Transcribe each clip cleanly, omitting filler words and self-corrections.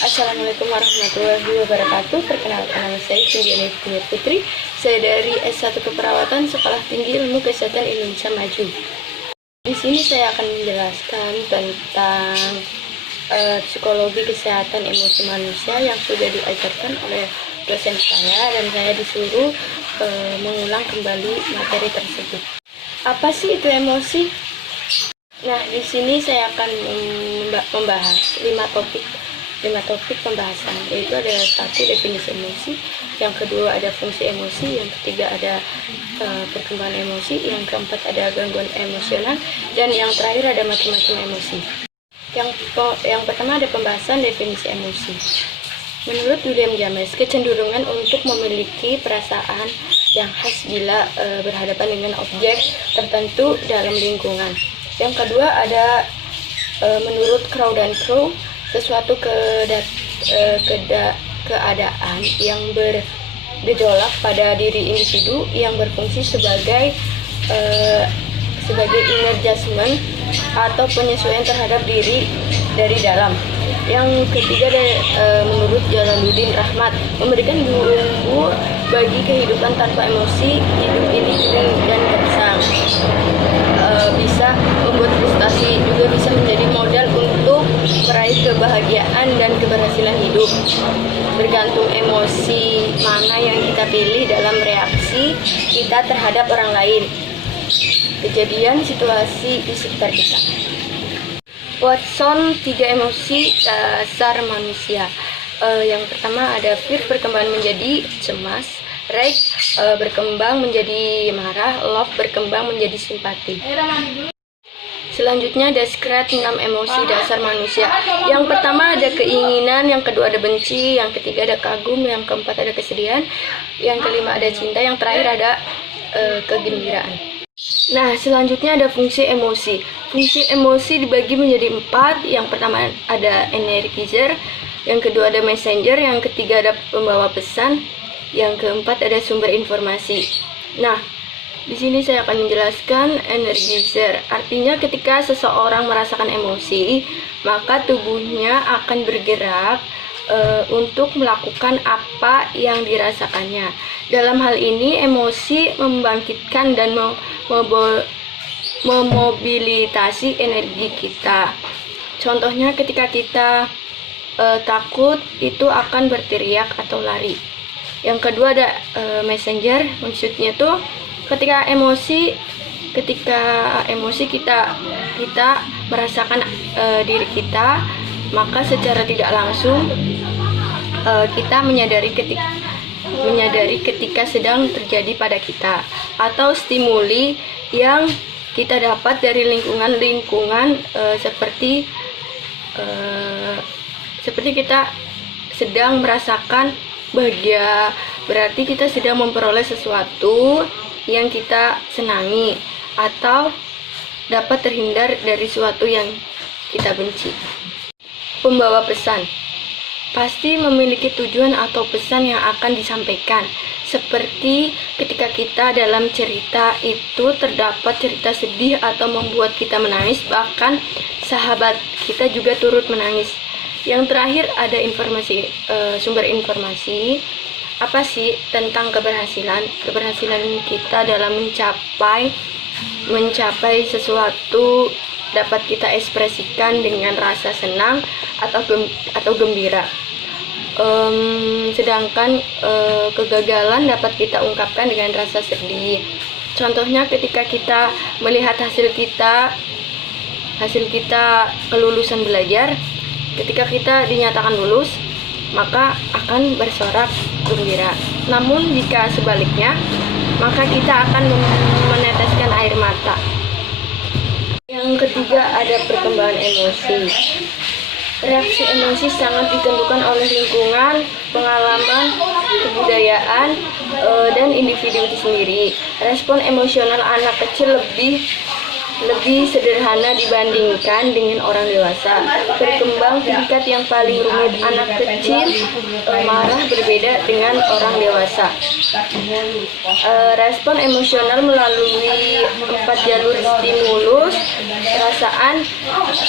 Assalamualaikum warahmatullahi wabarakatuh. Perkenalkan, nama saya Cindy Putri. Saya dari S1 Keperawatan Sekolah Tinggi Ilmu Kesehatan Indonesia Maju. Di sini saya akan menjelaskan tentang psikologi kesehatan emosi manusia yang sudah diajarkan oleh dosen saya, dan saya disuruh mengulang kembali materi tersebut. Apa sih itu emosi? Nah, di sini saya akan membahas 5 topik pembahasan, yaitu ada 1, definisi emosi, yang kedua ada fungsi emosi, yang ketiga ada perkembangan emosi, yang keempat ada gangguan emosional, dan yang terakhir ada macam-macam emosi. Yang pertama ada pembahasan definisi emosi. Menurut William James, kecenderungan untuk memiliki perasaan yang khas bila berhadapan dengan objek tertentu dalam lingkungan. Yang kedua ada menurut Crow dan Crow, sesuatu keadaan yang bergejolak pada diri individu yang berfungsi sebagai inner adjustment atau penyesuaian terhadap diri dari dalam. Yang ketiga menurut Jalaluddin Rahmat, memberikan bumbu bagi kehidupan tanpa emosi, hidup ini dan gersang. Bisa membuat frustasi, juga bisa menjadi modal untuk meraih kebahagiaan dan keberhasilan hidup. Bergantung emosi mana yang kita pilih dalam reaksi kita terhadap orang lain, kejadian, situasi di sekitar kita. Watson, 3 emosi dasar manusia. Yang pertama ada fear, berkembang menjadi cemas. Rage, berkembang menjadi marah. Love, berkembang menjadi simpati. Selanjutnya describe 6 emosi dasar manusia. Yang pertama ada keinginan, yang kedua ada benci, yang ketiga ada kagum, yang keempat ada kesedihan, yang kelima ada cinta, yang terakhir ada kegembiraan. Nah, selanjutnya ada fungsi emosi. Fungsi emosi dibagi menjadi 4. Yang pertama ada energizer, yang kedua ada messenger, yang ketiga ada pembawa pesan, yang keempat ada sumber informasi. Nah, di sini saya akan menjelaskan energizer. Artinya ketika seseorang merasakan emosi, maka tubuhnya akan bergerak untuk melakukan apa yang dirasakannya. Dalam hal ini, emosi membangkitkan dan memobilitasi energi kita. Contohnya ketika kita takut, itu akan berteriak atau lari. Yang kedua ada messenger, maksudnya tuh ketika emosi kita merasakan diri kita, maka secara tidak langsung kita menyadari ketika sedang terjadi pada kita, atau stimuli yang kita dapat dari lingkungan seperti kita sedang merasakan bahagia, berarti kita sedang memperoleh sesuatu yang kita senangi, atau dapat terhindar dari sesuatu yang kita benci. Pembawa pesan pasti memiliki tujuan atau pesan yang akan disampaikan. Seperti ketika kita dalam cerita itu terdapat cerita sedih atau membuat kita menangis, bahkan sahabat kita juga turut menangis. Yang terakhir ada sumber informasi. Apa sih tentang keberhasilan kita dalam mencapai sesuatu dapat kita ekspresikan dengan rasa senang atau gembira. Sedangkan kegagalan dapat kita ungkapkan dengan rasa sedih. Contohnya ketika kita melihat hasil kita kelulusan belajar, ketika kita dinyatakan lulus, maka akan bersorak gembira. Namun jika sebaliknya, maka kita akan meneteskan air mata. Yang ketiga ada perkembangan emosi. Reaksi emosi sangat ditentukan oleh lingkungan, pengalaman, kebudayaan, dan individu itu sendiri. Respon emosional anak kecil lebih sederhana dibandingkan dengan orang dewasa. Berkembang tingkat yang paling rumit anak kecil marah berbeda dengan orang dewasa. Respon emosional melalui 4 jalur stimulus: perasaan,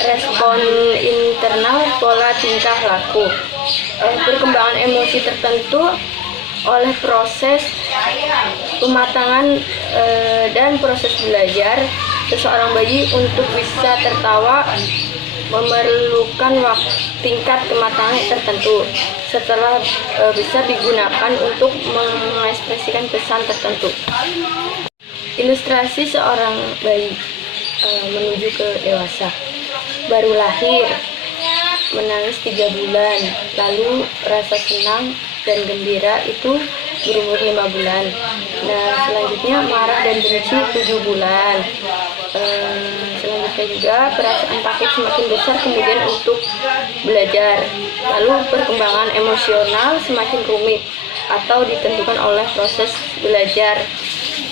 respon internal, pola tingkah laku. Perkembangan emosi tertentu oleh proses pematangan dan proses belajar. Seseorang bayi untuk bisa tertawa memerlukan tingkat kematangan tertentu setelah bisa digunakan untuk mengekspresikan pesan tertentu. Ilustrasi seorang bayi menuju ke dewasa. Baru lahir, menangis 3 bulan, lalu rasa senang dan gembira itu berumur 5 bulan. Nah, selanjutnya marah dan benci 7 bulan. Selanjutnya juga perasaan takut semakin besar kemudian untuk belajar. Lalu perkembangan emosional semakin rumit atau ditentukan oleh proses belajar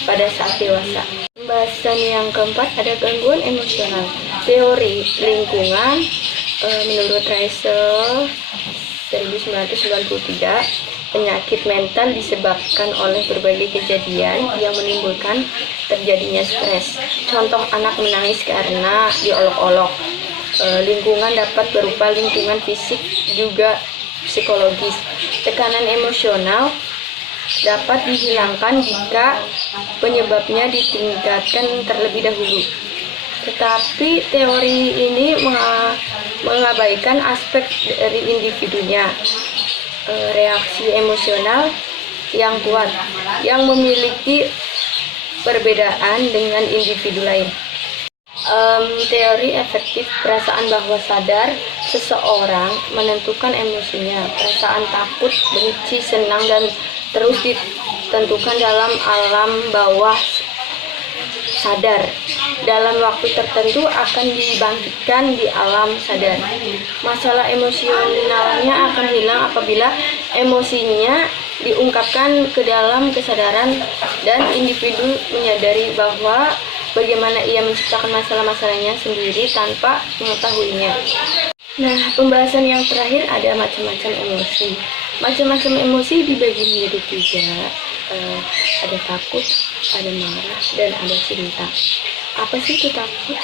pada saat dewasa. Pembahasan yang keempat ada gangguan emosional. Teori lingkungan menurut Reisel 1993, penyakit mental disebabkan oleh berbagai kejadian yang menimbulkan terjadinya stres. Contoh, anak menangis karena diolok-olok. Lingkungan dapat berupa lingkungan fisik juga psikologis. Tekanan emosional dapat dihilangkan jika penyebabnya ditingkatkan terlebih dahulu. Tetapi teori ini mengabaikan aspek dari individunya. Reaksi emosional yang kuat yang memiliki perbedaan dengan individu lain. Teori efektif perasaan bawah sadar seseorang menentukan emosinya. Perasaan takut, benci, senang, dan terus ditentukan dalam alam bawah sadar. Dalam waktu tertentu akan dibangkitkan di alam sadar. Masalah emosionalnya akan hilang apabila emosinya diungkapkan ke dalam kesadaran dan individu menyadari bahwa bagaimana ia menciptakan masalah-masalahnya sendiri tanpa mengetahuinya. Nah, pembahasan yang terakhir ada macam-macam emosi. Macam-macam emosi dibagi menjadi 3. Ada takut, ada marah, dan ada cinta. Apa sih itu takut?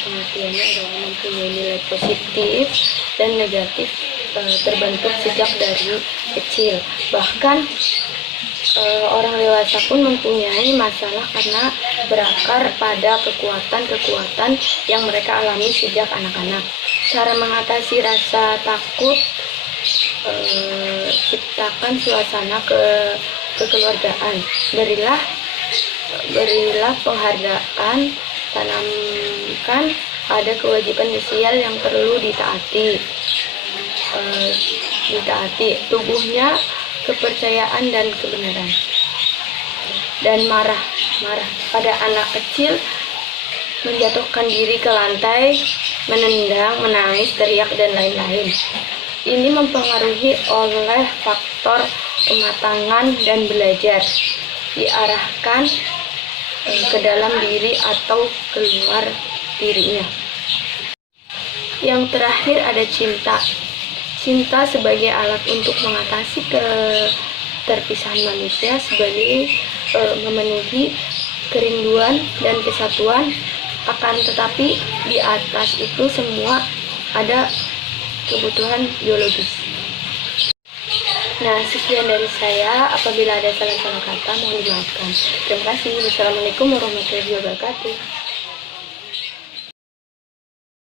Pengertiannya adalah mempunyai nilai positif dan negatif, terbentuk sejak dari kecil. Bahkan orang dewasa pun mempunyai masalah karena berakar pada kekuatan-kekuatan yang mereka alami sejak anak-anak. Cara mengatasi rasa takut: ciptakan suasana kekeluargaan. Berilah penghargaan, tanamkan ada kewajiban sosial yang perlu ditaati. Tubuhnya kepercayaan dan kebenaran. Dan marah pada anak kecil: menjatuhkan diri ke lantai, menendang, menangis, teriak, dan lain-lain. Ini mempengaruhi oleh faktor kematangan dan belajar, diarahkan ke dalam diri atau keluar dirinya. Yang terakhir ada cinta. Cinta sebagai alat untuk mengatasi keterpisahan manusia, sebagai memenuhi kerinduan dan kesatuan. Akan tetapi di atas itu semua ada kebutuhan biologis. Nah, sekian dari saya. Apabila ada salah-salah kata, mohon dimaafkan. Terima kasih. Wassalamualaikum warahmatullahi wabarakatuh.